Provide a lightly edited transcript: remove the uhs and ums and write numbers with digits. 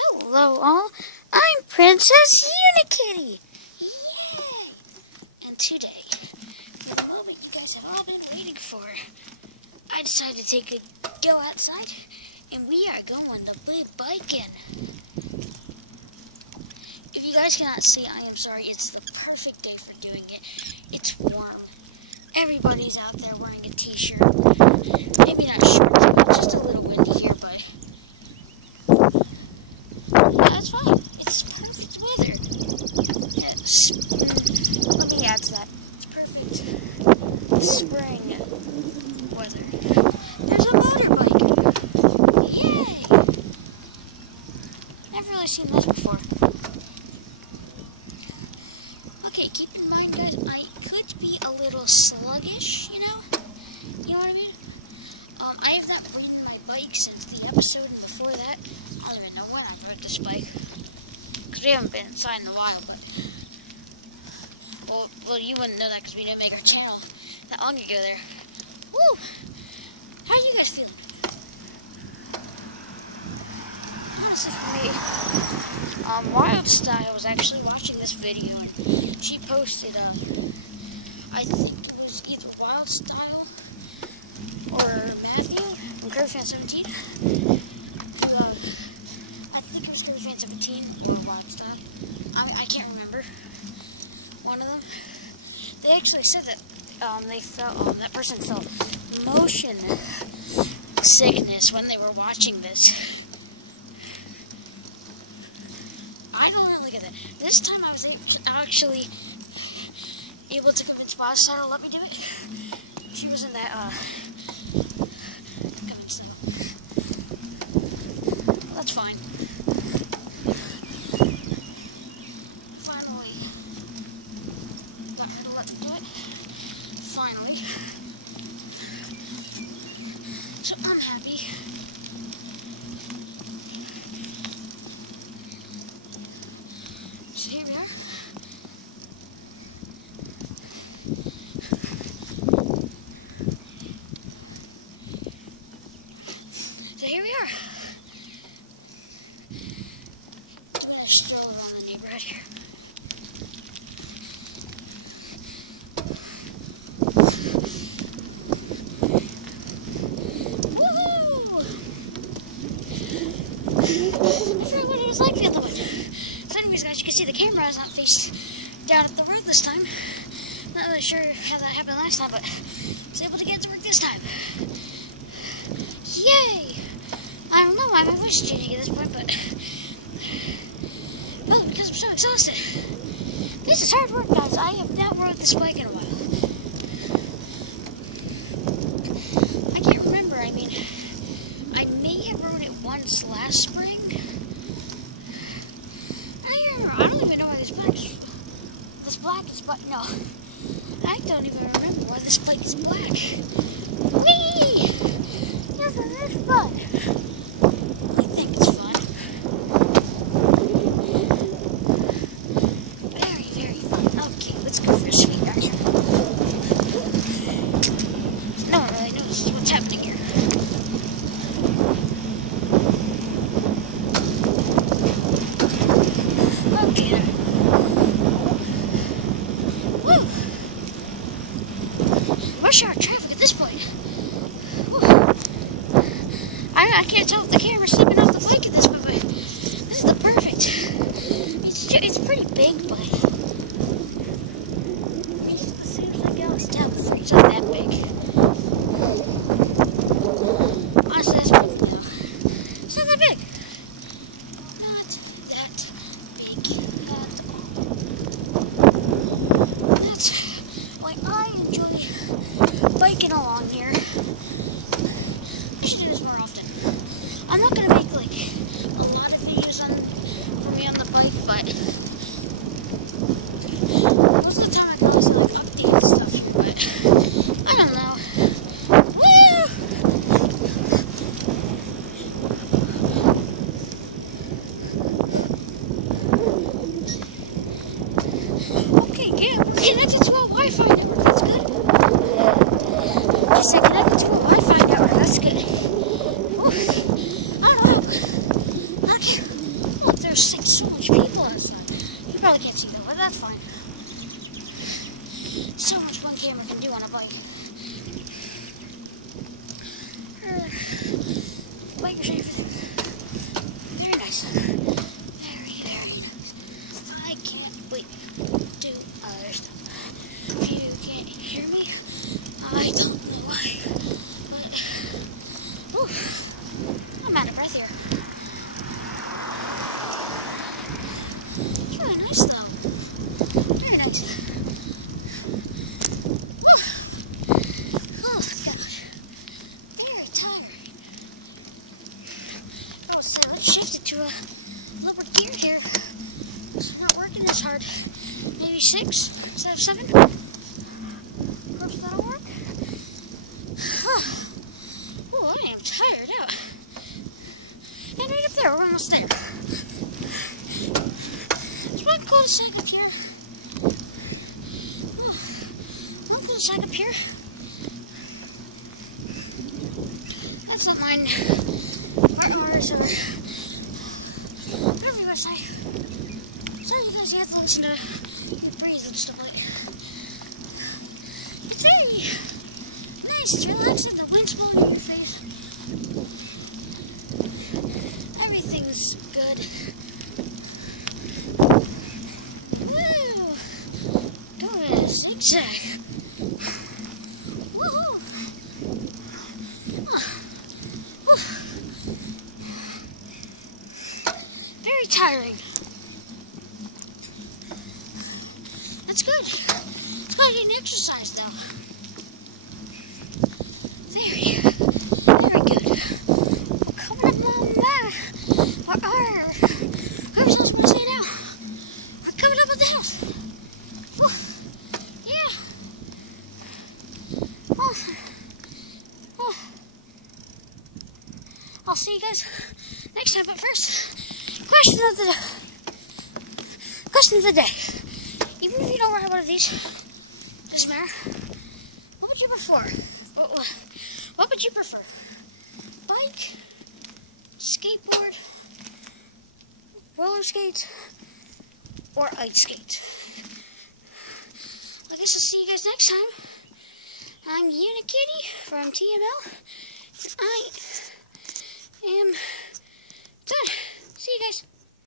Hello all, I'm Princess Unikitty! Yay! And today, the moment you guys have all been waiting for, I decided to take a go outside, and we are going to be biking. If you guys cannot see, I am sorry, it's the perfect day for doing it. It's warm. Everybody's out there wearing a t-shirt. Maybe not shorts, but just a little windy here, but yeah, that's fine. It's perfect weather. Let me add to that. It's perfect spring weather. There's a motorbike. Yay! Never really seen this before. Okay, keep in mind, guys, I could be a little sluggish, you know? You know what I mean? I have not ridden my bike since the episode before that. I don't even know when I rode this bike. Because we haven't been inside in a while, but... Well, you wouldn't know that because we didn't make our channel that long ago there. Woo! How are you guys feeling? Honestly, for me, Wild Style was actually watching this video, and she posted, I think it was either Wild Style or Matthew from Fan17. I think it was Fan17 or Wild Style. I can't remember. One of them. They actually said that they felt that person felt motion sickness when they were watching this. I don't really get that. This time I was actually able to convince Boss to let me do it. She was in that convinced though. Well, that's fine. Finally got her to let me do it. Finally. So I'm happy. So here we are. So here we are. I'm gonna stroll around the neighborhood here. Woohoo! I forgot what it was like the other one. So anyways, guys, you can see the camera is not faced down at the road this time. Not really sure how that happened last time, but I was able to get it to work this time. Yay! I don't know why my voice is changing at this point, but well, because I'm so exhausted. This is hard work, guys. I have not rode this bike in a while. I can't remember. I mean, I may have rode it once last spring. I don't even know why this black is black. No, I don't even remember why this bike is black. Whee! This is fun. I think it's fun. Very, very fun. Okay, let's go for a sweep down here. No one really knows what's happening here. Okay, there. Woo! Rush hour traffic at this point. Woo. I can't tell if the camera's slipping off the bike at this point, but this is the perfect. It's pretty big, but as soon as I get out the tablet, it's not that big. Honestly, that's pretty big though. It's not that big. Not that big at all. That's why I enjoy biking along here. I should do this more often. I'm not gonna make like a lot of videos for me on the bike, but people outside. You probably can't see that, but that's fine. So much one camera can do on a bike. Bike is everything. Very nice. Very, very nice. I can't wait to do other stuff. If you can't hear me, I don't know why. But, whew, I'm out of breath here. It's really nice though. Very nice. Whew. Oh gosh. Very tired. Oh, so let's shift it to a lower gear here. It's not working as hard. Maybe 6 instead of 7. Hope that'll work. Oh, I am tired out. And right up there, we're almost there. There's one cul-de-sac up there. Oh, one cul-de-sac up here. That's not mine. Our owners are whatever you want to say. So you guys have to listen to breathe and stuff like that. It's very nice, it's relaxing, the wind's blowing in your face. Everything's good. Woo! Going in a zigzag. Woohoo! Oh. Very tiring. That's good. It's gotta get an exercise though. Very good. Coming up on that. Who's supposed to say now? We're coming up at the house. Oh, yeah. Oh. I'll see you guys next time. But first, question of the day. Even if you don't ride one of these, doesn't matter. What would you prefer? What would you prefer? Bike, skateboard, roller skates, or ice skate? I guess I'll see you guys next time. I'm Unikitty from TML. I am done. See you guys.